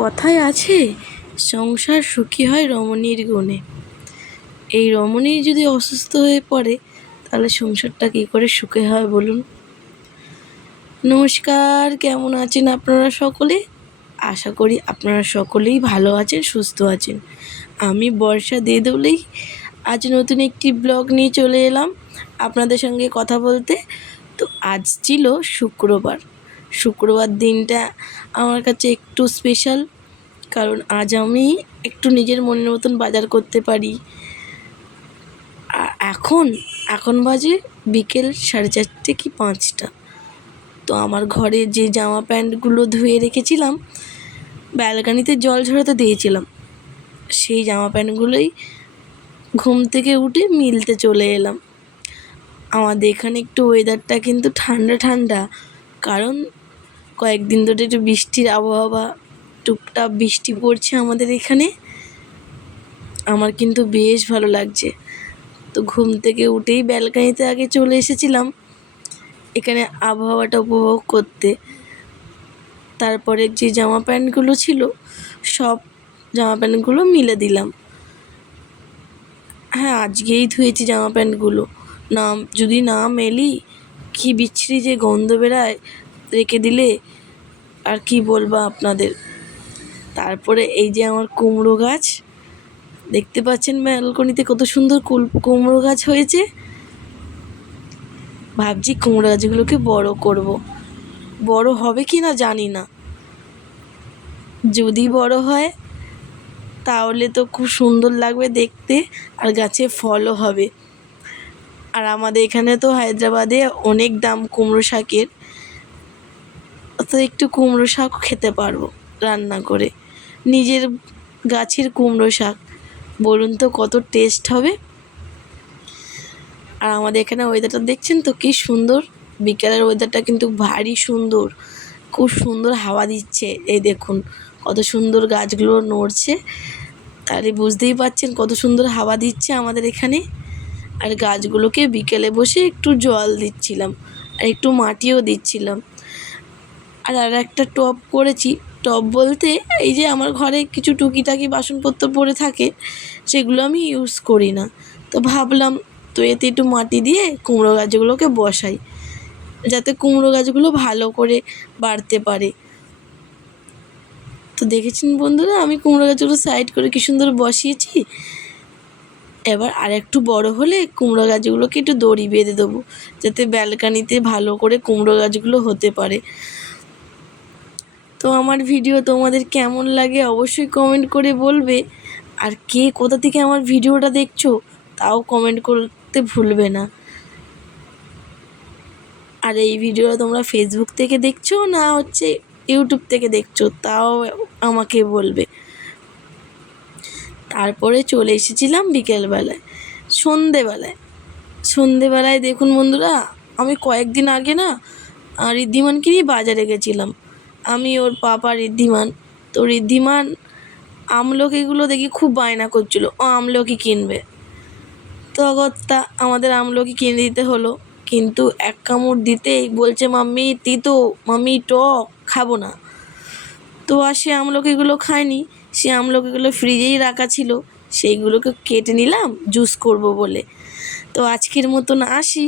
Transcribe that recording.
কথায় আছে সংসার সুখী হয় রমণীর গুণে। এই রমণী যদি অসুস্থ হয়ে পড়ে তাহলে সংসারটা কী করে সুখে হয় বলুন। নমস্কার, কেমন আছেন আপনারা সকলে? আশা করি আপনারা সকলেই ভালো আছেন, সুস্থ আছেন। আমি বর্ষা দেদুলেই আজ নতুন একটি ব্লগ নিয়ে চলে এলাম আপনাদের সঙ্গে কথা বলতে। তো আজ ছিল শুক্রবার দিনটা আমার কাছে একটু স্পেশাল, কারণ আজ আমি একটু নিজের মনের মতন বাজার করতে পারি। এখন বাজে বিকেল 4:30 কি 5টা। তো আমার ঘরে যে জামা প্যান্টগুলো ধুয়ে রেখেছিলাম, ব্যালকানিতে জল ঝরাতে দিয়েছিলাম, সেই জামা প্যান্টগুলোই ঘুম থেকে উঠে মিলতে চলে এলাম। আমাদের এখানে একটু ওয়েদারটা কিন্তু ঠান্ডা ঠান্ডা, কারণ কয়েকদিন ধরে একটু বৃষ্টির আবহাওয়া, টুকটাক বৃষ্টি পড়ছে আমাদের এখানে। আমার কিন্তু বেশ ভালো লাগছে। তো ঘুম থেকে উঠেই ব্যালকানিতে আগে চলে এসেছিলাম এখানে আবহাওয়াটা উপভোগ করতে। তারপরে যে জামা প্যান্টগুলো ছিল সব জামা প্যান্টগুলো মিলে দিলাম। হ্যাঁ, আজকেই ধুয়েছি জামা প্যান্টগুলো। যদি না মেলি কি বিচ্ছিরি যে গন্ধ বেরায় রেখে দিলে, আর কি বলবো আপনাদের। তারপরে এই যে আমার কুমড়ো গাছ দেখতে পাচ্ছেন, ব্যালকনিতে কত সুন্দর কুমড়ো গাছ হয়েছে। ভাবছি কুমড়ো গাছগুলোকে বড় করব। বড় হবে কি না জানি না, যদি বড় হয় তাহলে তো খুব সুন্দর লাগবে দেখতে, আর গাছে ফলও হবে। আর আমাদের এখানে তো হায়দ্রাবাদে অনেক দাম কুমড়ো শাকের, তো একটু কুমড়ো শাকও খেতে পারবো রান্না করে। নিজের গাছের কুমড়ো শাক, বলুন তো কত টেস্ট হবে। আর আমাদের এখানে ওয়েদারটা দেখছেন তো কি সুন্দর। বিকেলের ওয়েদারটা কিন্তু ভারী সুন্দর, খুব সুন্দর হাওয়া দিচ্ছে। এই দেখুন কত সুন্দর গাছগুলো নড়ছে, তাহলে বুঝতেই পারছেন কত সুন্দর হাওয়া দিচ্ছে আমাদের এখানে। আর গাছগুলোকে বিকেলে বসে একটু জল দিচ্ছিলাম আর একটু মাটিও দিচ্ছিলাম। আর একটা টব করেছি। টব বলতে এই যে আমার ঘরে কিছু টুকিটাকি বাসনপত্র পড়ে থাকে, সেগুলো আমি ইউজ করি না। তো ভাবলাম তো এতে একটু মাটি দিয়ে কুমড়ো গাছগুলোকে বসাই, যাতে কুমড়ো গাছগুলো ভালো করে বাড়তে পারে। তো দেখেছেন বন্ধুরা, আমি কুমড়ো গাছগুলো সাইড করে কি সুন্দর বসিয়েছি। এবার আর একটু বড় হলে কুমড়ো গাছগুলোকে একটু দড়ি বেঁধে দেবো, যাতে ব্যালকানিতে ভালো করে কুমড়ো গাছগুলো হতে পারে। তো আমার ভিডিও তোমাদের কেমন লাগে অবশ্যই কমেন্ট করে বলবে। আর কে কোথা থেকে আমার ভিডিওটা দেখছো তাও কমেন্ট করতে ভুলবে না। আর এই ভিডিওটা তোমরা ফেসবুক থেকে দেখছো না হচ্ছে ইউটিউব থেকে দেখছো তাও আমাকে বলবে। তারপরে চলে এসেছিলাম সন্ধেবেলায় দেখুন বন্ধুরা, আমি কয়েকদিন আগে না ঋদ্ধিমানকে নিয়ে বাজারে গেছিলাম। আমি ওর পাপা ঋদ্ধিমান। তো ঋদ্ধিমান আমলকিগুলো দেখি খুব বায়না করছিল, ও আমলকি কিনবে। তো অগত্যা আমাদের আমলকি কিনে দিতে হলো, কিন্তু এক কামড় দিতেই বলছে মাম্মি তিতো, মাম্মি টক, খাবো না। তো আর সে আমলকিগুলো খায়নি, সে আমলকিগুলো ফ্রিজেই রাখা ছিল, সেইগুলোকে কেটে নিলাম জুস করব বলে। তো আজকের মতন আসি,